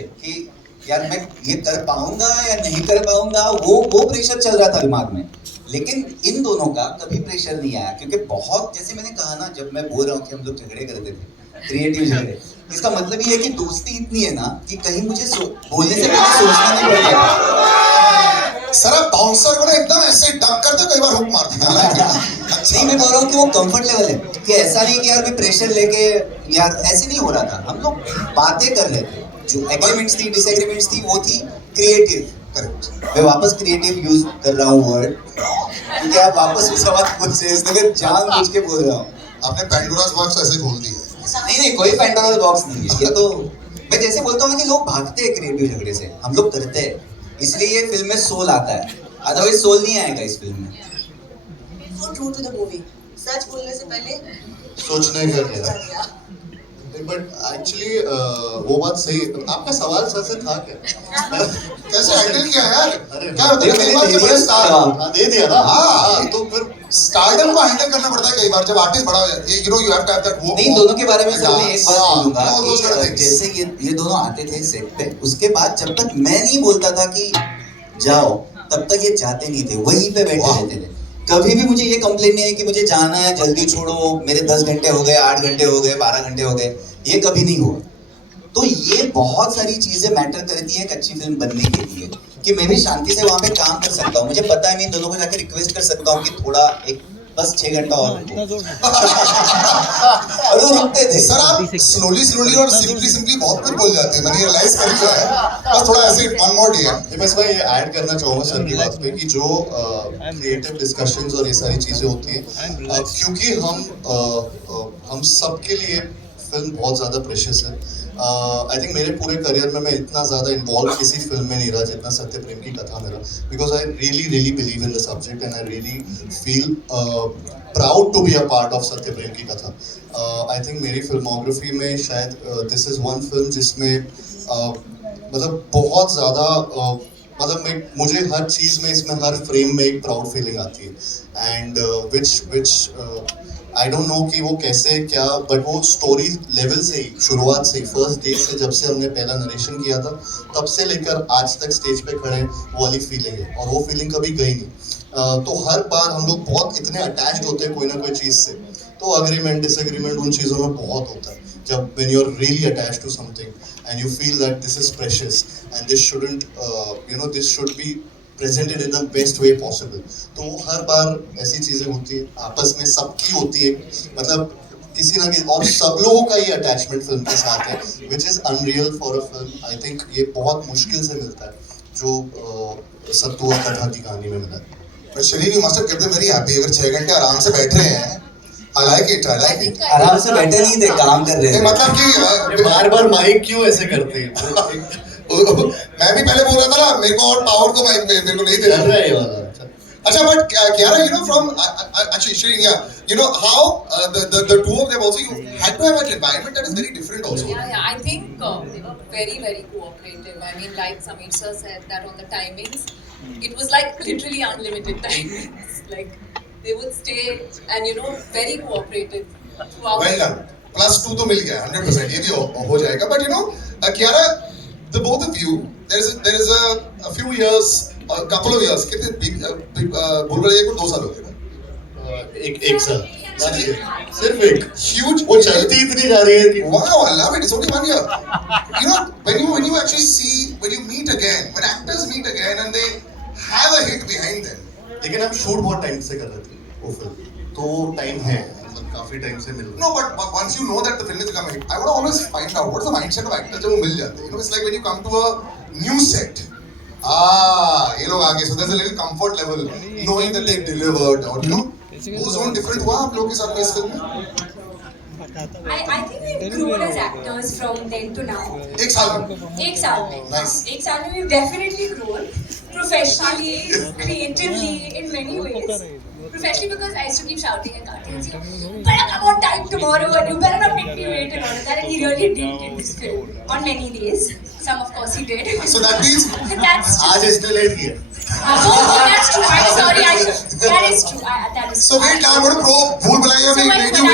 कि यार मैं ये कर पाऊंगा या नहीं कर पाऊंगा, वो प्रेशर चल रहा था दिमाग में। लेकिन इन दोनों का कभी प्रेशर नहीं आया, क्योंकि बहुत, जैसे मैंने कहा ना, जब मैं बोल रहा हूँ कि हम लोग झगड़े करते थे, क्रिएटिव झगड़े, इसका मतलब ये है कि दोस्ती इतनी है ना कि कहीं मुझे बोलने से पहले सोचना नहीं पड़ेगा। सर आप बाउंसर को ना एकदम ऐसे डक करते हो, कई बार हुक मारते हैं। नहीं, मैं बोल रहा हूँ कि वो कंफर्ट लेवल है, कि ऐसा नहीं कि यार मैं प्रेशर लेके, यार ऐसे नहीं हो रहा था। हम लोग बातें कर रहे थे, जो एग्रीमेंट्स थी, डिसएग्रीमेंट्स थी, वो थी क्रिएटिव। मैं वापस क्रिएटिव यूज कर रहा हूँ वर्ड, क्योंकि आप वापस उस बात को से इसलिए जानबूझ के बोल रहा हूँ। आपने पैंडोरास बॉक्स ऐसे खोल दी है। नहीं, कोई पैंडोरास बॉक्स नहीं है ये तो। मैं जैसे बोलता हूँ ना कि लोग भागते हैं क्रिएटिव झगड़े से, हम लोग करते हैं, इसलिए ये फिल्म में सोल आता है, अदरवाइज सोल नहीं आएगा इस फिल्म में। So true to the movie. सच बोलने से पहले सोचने का क्या, बट एक्चुअली वो बात सही है। आपका सवाल सर से था क्या? कैसे हैंडल किया यार? क्या होता है कई बार जब बड़े स्टार दे दिया ना, हाँ, तो फिर स्टारडम को हैंडल करना पड़ता है कई बार, जब आर्टिस्ट बड़ा हो जाता है। You know, you have to have that वो। नहीं, दोनों के बारे में सर मैं एक बात बोलूंगा कि कि जैसे ये दोनों आते थे सेट पे, उसके बाद जब तक मैं नहीं बोलता था कि जाओ, तब तक ये जाते नहीं थे, वहीं पे बैठे रहते थे। कभी भी मुझे ये कंप्लेन नहीं है कि मुझे जाना है, जल्दी छोड़ो, मेरे 10 घंटे हो गए, 8 घंटे हो गए, 12 घंटे हो गए, ये कभी नहीं हुआ। तो ये बहुत सारी चीजें मैटर करती है एक अच्छी फिल्म बनने के लिए, कि मैं भी शांति से वहां पे काम कर सकता हूँ। मुझे पता है मैं इन दोनों को जाकर रिक्वेस्ट कर सकता हूँ कि थोड़ा एक बस 6 घंटा और रुको। और वो रुकते थे। सर आप स्लोली और सिंपली बहुत कुछ बोल जाते हैं, मैंने रियलाइज कर लिया है। बस थोड़ा ऐसे वन मोर डे। बस मैं ये ऐड करना चाहूँगा सर की बात पे कि जो क्रिएटिव डिस्कशंस और ये सारी चीज़ें होती हैं, क्योंकि हम सबके लिए फिल्म बहुत ज़्यादा प्रेशियस है। आई थिंक मेरे पूरे करियर में मैं इतना ज़्यादा इन्वॉल्व किसी फिल्म में नहीं रहा जितना सत्य प्रेम की कथा मेरा, because I really believe in the subject and I really feel proud to be a part of Satya Prem Ki कथा। आई थिंक मेरी फिल्मोग्राफी में शायद दिस इज़ वन फिल्म जिसमें मतलब बहुत ज़्यादा मतलब मुझे हर चीज़ में, इसमें हर फ्रेम में एक प्राउड फीलिंग आती है। And which I don't know कि वो कैसे क्या, बट वो स्टोरी लेवल से ही, शुरुआत से ही, फर्स्ट डे से, जब से हमने पहला नरेशन किया था, तब से लेकर आज तक स्टेज पे खड़े, वो वाली फीलिंग है, और वो फीलिंग कभी गई नहीं। तो हर बार हम लोग बहुत इतने अटैच्ड होते हैं कोई ना कोई चीज़ से, तो अग्रीमेंट डिसएग्रीमेंट उन चीज़ों में बहुत होता है। जब when you're really attached to something and you feel that this is precious and this shouldn't this should be presented in the best way possible, तो हर बार ऐसी चीज़ें होती है, आपस में सबकी होती है, मतलब किसी ना किसी, और सब लोगों का ये अटैचमेंट फिल्म के साथ है, which is unreal for a film. I think ये बहुत मुश्किल से मिलता है, जो सत्तू और कथा की कहानी में मिला है। But Srini, you must have kept them very happy. अगर 6 घंटे आराम से बैठ रहे हैं, I like it. आराम से बैठे नहीं थे, काम कर रहे थे। मतलब कि बार माइक क्यों ऐसे करते हैं? मैं भी पहले बोल रहा था ना, मेरे को और पावर को मेरे को नहीं दे रहा है। अच्छा, but Kiara, you know, from actually Shrini, yeah, you know how the two of them also, you had to have an environment that is very different also. Yeah, I think they were very cooperative. I mean, like Sameer sir said that on the timings, it was like literally unlimited timings. Like they would stay and very cooperative throughout. Well done. +2 तो मिल गया 100%, ये भी हो जाएगा. But you know, Kiara, the both of you, there is a few years, a couple of years, कितने बुलबुलैया को 2 साल हो गए. एक साल सिर्फ एक Huge. वो चलती इतनी जा रही है कि Wow, I love it. It's only 1 year. You know, when you actually see, when you meet again, when actors meet again and they have a hit behind them. लेकिन हम शूट बहुत टाइम से कर रहे थे वो फिल्म, तो time है, मतलब काफी टाइम से मिल रहा है। No, but once you know that the film is coming, I want to always find out what's the mindset of actors जब वो मिल जाते हैं. You know, it's like when you come to a new set. ये लोग आगे, so there's a little comfort level knowing that they delivered, or you know, वो zone different हुआ आप लोगों के साथ में इस फिल्म में? I think we've grown as actors from then to now. एक साल में. एक साल में. Nice. एक साल में we've definitely grown professionally, creatively, in many ways. Professionally because I used to keep shouting at Karthi, better come on time tomorrow and you better not make me wait and all of that, and he really did in this film on many days. Some of course he did. So that means That's true. आज इसने late किया। Oh, that's true. I'm sorry. That is true. That is true. so wait, now I'm going to pro भूल भुलैया में So एक when creative